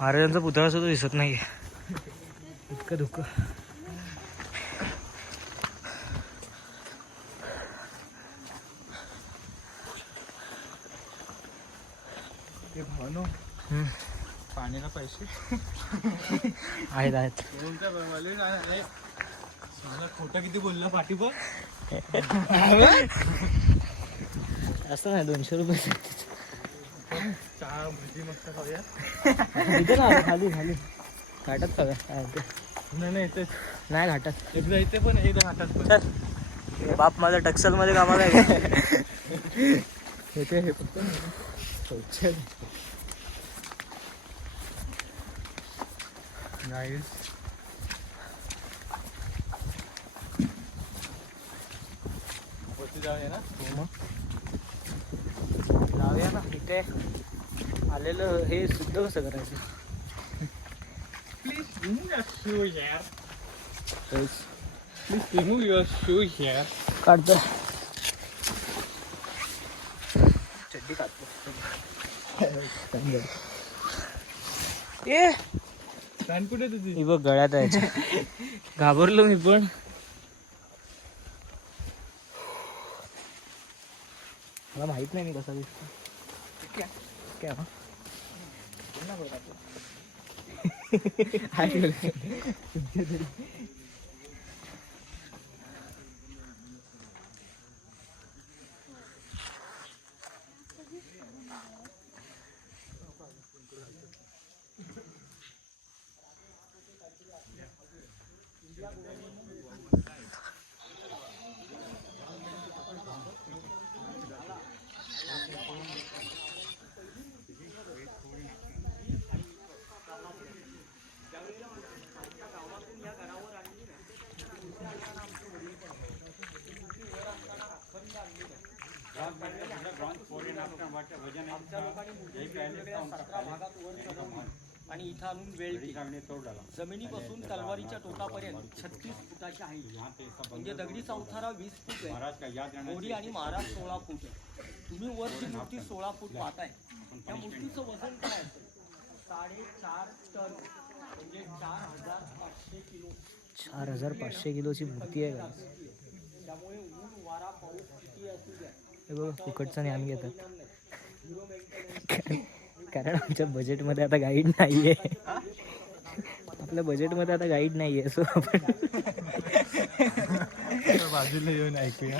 महाराजांचा पुतळा सुद्धा दिसत नाही, इतकं धुकं. पाण्याला पैसे आहेत आहेत. खोटं किती बोलला पाठीवर असं नाही, 200 रुपये चहा भजी मस्त खाऊया. इथे ना खाली खाली घाटात खाव्या. काय ते नाही इथे नाही घाटात, एकदा इथे पण एकदा घाटात पण. चल बाप माझा टक्सलमध्ये कामाला आहे. इथे हे फक्त नाईस. वरती जाऊया ना. जाऊया ना. इथे आलेलं हे शुद्ध कसं करायचं? Please remove your shoe here. तेच Please remove your shoe here. काढतो, चड्डी काढतो. ए पॅन्ट कुठे तुझी? ही बघ गळ्यात आहे. घाबरलो मी पण. मला माहित नाही मी कसा दिसतो. काय आणि इथं आणून वेल्ड जमिनीपासून तलवारीच्या टोकापर्यंत 36 फुटाची आहे. म्हणजे दगडी चौथारा 20 फूट आहे, घोडी आणि महाराज 16 फूट आहे. तुम्ही वरची मूर्ती 16 फूट पाहताय. त्या मूर्तीचं वजन काय असेल? 4.5 टन, म्हणजे 4500 किलो. 4500 किलोची मूर्ती आहे का? त्यामुळे ऊन वारा पाऊस किती असू द्या, हे बघ फुकटचं ज्ञान घेतात. कारण आमच्या बजेटमध्ये आता गाईड नाहीये. आपल्या बजेटमध्ये आता गाईड नाहीये, सो आपण बाजूला येऊन ऐकूया.